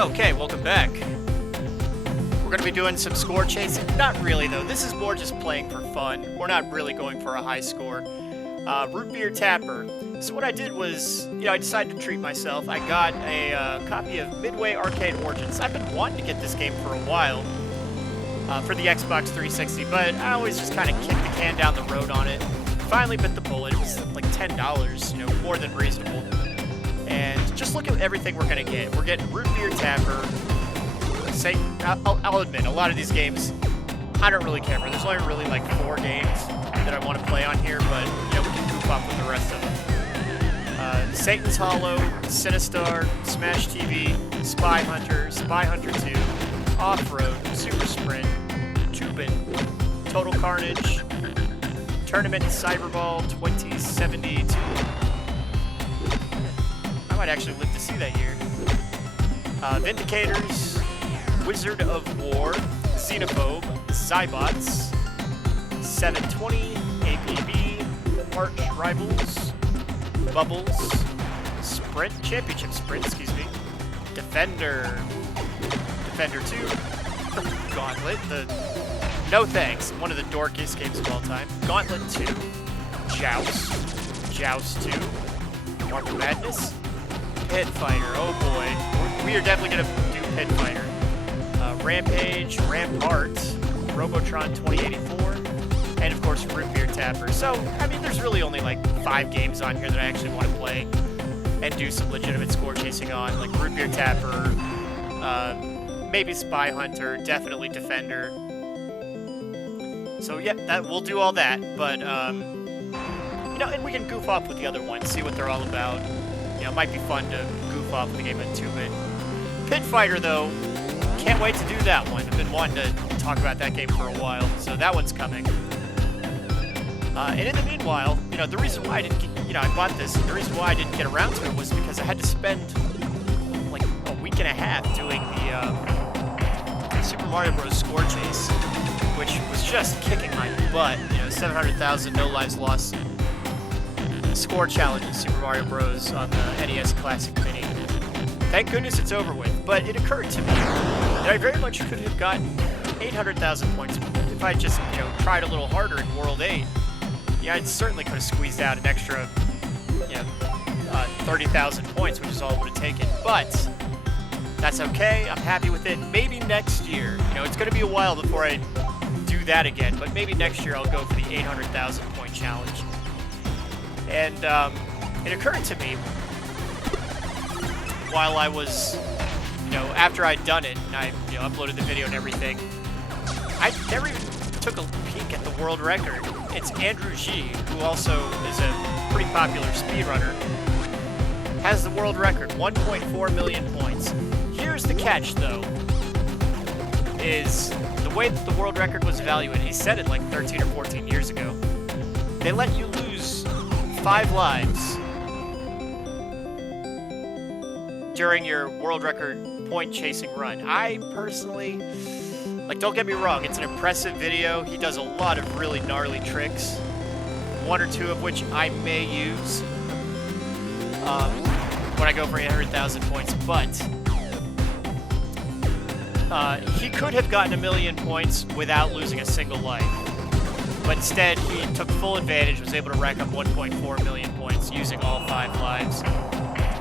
Okay, welcome back. We're going to be doing some score chasing. Not really, though. This is more just playing for fun. We're not really going for a high score. Root Beer Tapper. So what I did was, I decided to treat myself. I got a copy of Midway Arcade Origins. I've been wanting to get this game for a while for the Xbox 360, but I always just kind of kicked the can down the road on it. Finally bit the bullet. It was like $10, more than reasonable. And just look at everything we're going to get. We're getting Root Beer Tapper. I'll admit, a lot of these games, I don't really care for. There's only really like 4 games that I want to play on here, but, we can goof off with the rest of them. Satan's Hollow, Sinistar, Smash TV, Spy Hunter, Spy Hunter 2, Off-Road, Super Sprint, Tubin, Total Carnage, Tournament Cyberball 2072. I might actually live to see that year. Vindicators, Wizard of War, Xenophobe, Zybots, 720, APB, Arch Rivals, Bubbles, Championship Sprint, Defender 2, Gauntlet, no thanks, one of the dorkiest games of all time, Gauntlet 2, Joust 2, Marble Madness, Pit Fighter, oh boy, we are definitely going to do Pit Fighter, Rampage, Rampart, Robotron 2084, and of course Root Beer Tapper. So, there's really only like 5 games on here that I actually want to play and do some legitimate score chasing on, like Root Beer Tapper, maybe Spy Hunter, definitely Defender. So yeah, we'll do all that, but and we can goof off with the other ones, see what they're all about. It might be fun to goof off with the game in 2-bit. Pit Fighter, though, can't wait to do that one. I've been wanting to talk about that game for a while, so that one's coming. And in the meanwhile, the reason why I didn't get, I bought this, and the reason why I didn't get around to it was because I had to spend like a week and a half doing the Super Mario Bros. Score chase, which was just kicking my butt. 700,000 no lives lost score challenge in Super Mario Bros. On the NES Classic Mini. Thank goodness it's over with, but it occurred to me that I very much could have gotten 800,000 points if I just, tried a little harder in World 8. I certainly could have squeezed out an extra, 30,000 points, which is all it would have taken. But that's okay. I'm happy with it. Maybe next year. It's going to be a while before I do that again, but maybe next year I'll go for the 800,000 point challenge. And it occurred to me while I was, after I'd done it and I, uploaded the video and everything, I never even took a peek at the world record. It's Andrew G, who also is a pretty popular speedrunner, has the world record, 1.4 million points. Here's the catch, though, is the way that the world record was evaluated. He said it like 13 or 14 years ago. They let you lose 5 lives during your world record point chasing run. I personally, don't get me wrong, it's an impressive video. He does a lot of really gnarly tricks, 1 or 2 of which I may use when I go for 800,000 points, but he could have gotten 1 million points without losing a single life. But instead, he took full advantage, was able to rack up 1.4 million points using all 5 lives.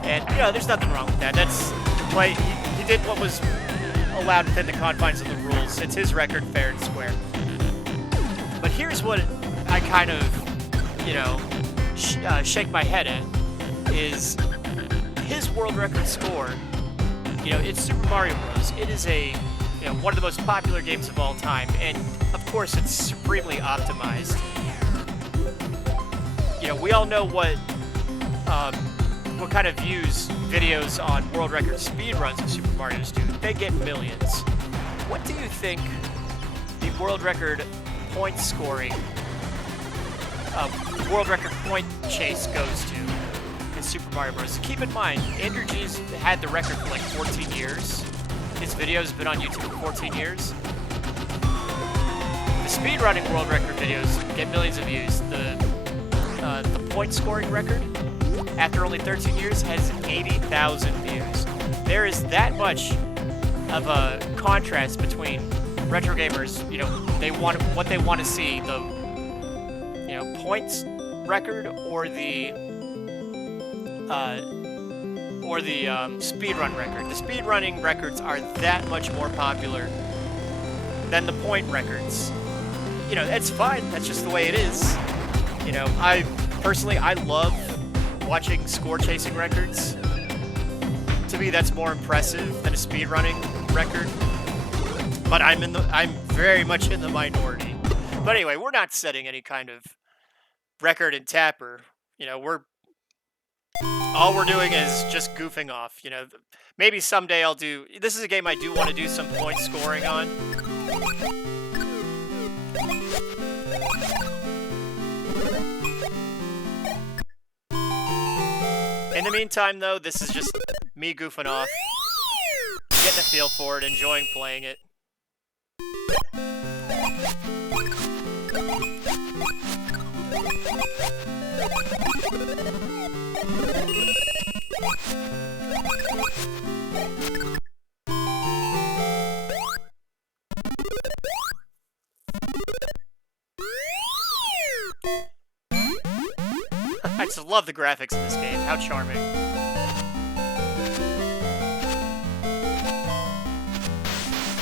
And, there's nothing wrong with that. That's play. He did what was allowed within the confines of the rules. It's his record, fair and square. But here's what I kind of, shake my head at, is his world record score. It's Super Mario Bros. It is one of the most popular games of all time, and of course it's supremely optimized. We all know what kind of views videos on world record speedruns of Super Mario's do. They get millions. What do you think the world record point scoring, world record point chase goes to in Super Mario Bros? Keep in mind, Andrew G's had the record for like 14 years. His videos have been on YouTube for 14 years. The speedrunning world record videos get millions of views. The point scoring record, after only 13 years, has 80,000 views. There is that much of a contrast between retro gamers, you know, what they want to see, the, you know, points record or the speedrun record. The speedrunning records are that much more popular than the point records. You know, it's fine. That's just the way it is. You know, I love watching score chasing records. To me, that's more impressive than a speedrunning record. But I'm very much in the minority. But anyway, we're not setting any kind of record in Tapper. You know, all we're doing is just goofing off. You know, maybe someday I'll do. This is a game I do want to do some point scoring on. In the meantime, though, this is just me goofing off, getting a feel for it, enjoying playing it. I just love the graphics in this game. How charming.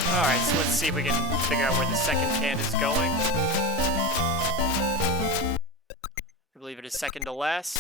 Alright, so let's see if we can figure out where the second can is going. I believe it is second to last.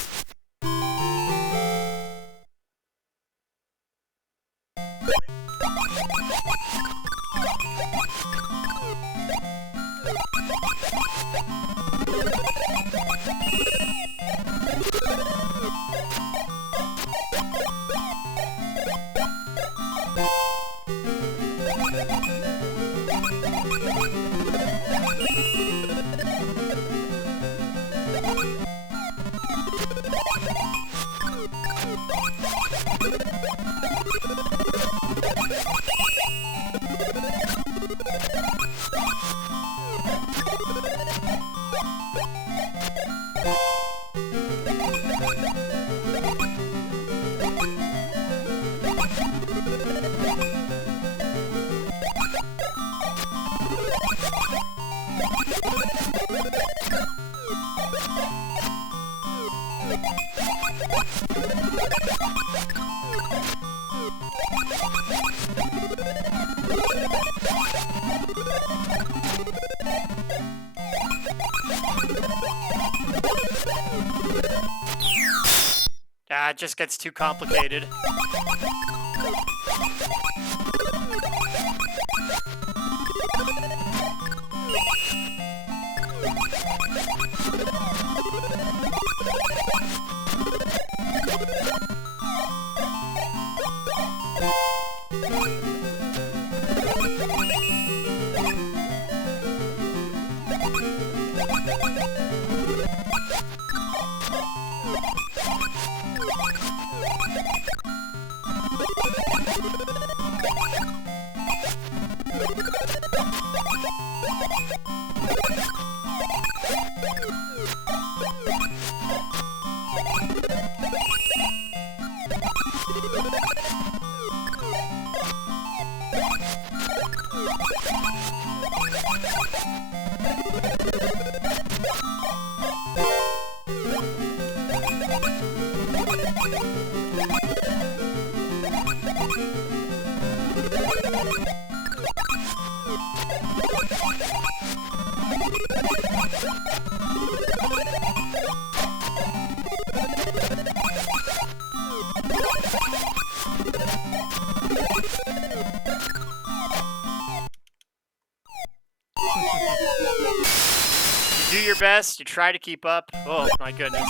It just gets too complicated. You do your best, you try to keep up. Oh my goodness.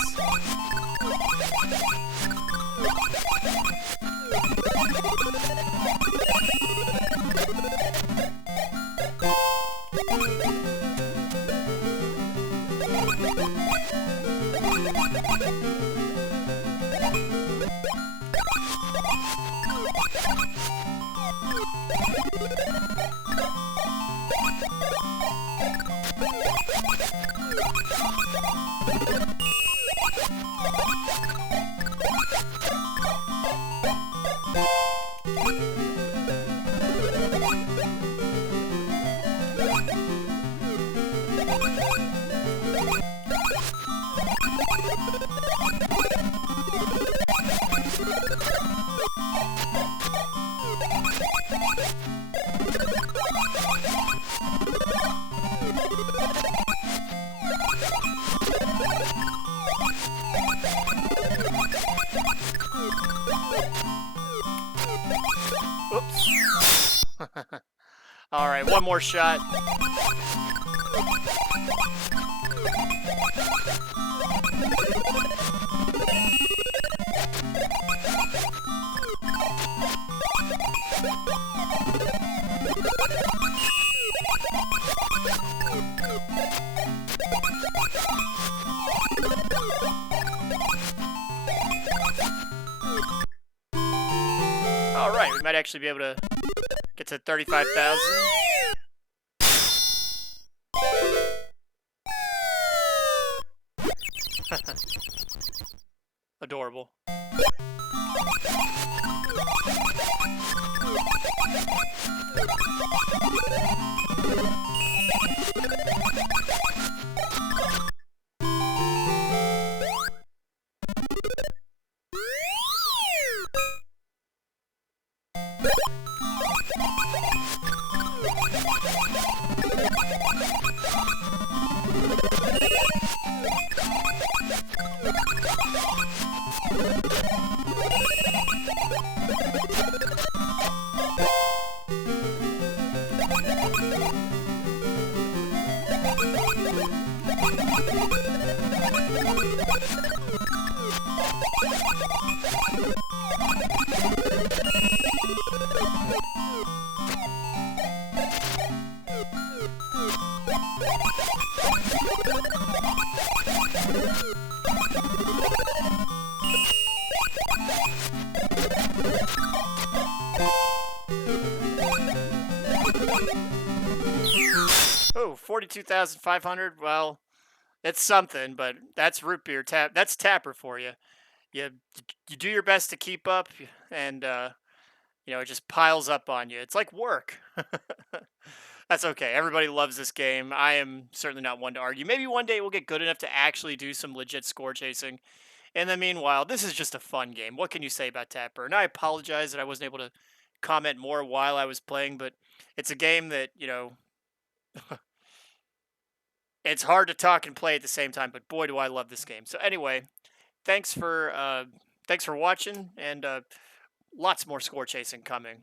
Oops. All right, one more shot. All right, we might actually be able to get to 35,000. Adorable. Oh, 42,500. Well, it's something, but that's root beer tap. That's tapper for you. You you do your best to keep up, and it just piles up on you. It's like work. That's okay. Everybody loves this game. I am certainly not one to argue. Maybe one day we'll get good enough to actually do some legit score chasing. In the meanwhile, this is just a fun game. What can you say about Tapper? And I apologize that I wasn't able to comment more while I was playing, but it's a game that, it's hard to talk and play at the same time, but boy do I love this game. So anyway, thanks for watching, and lots more score chasing coming.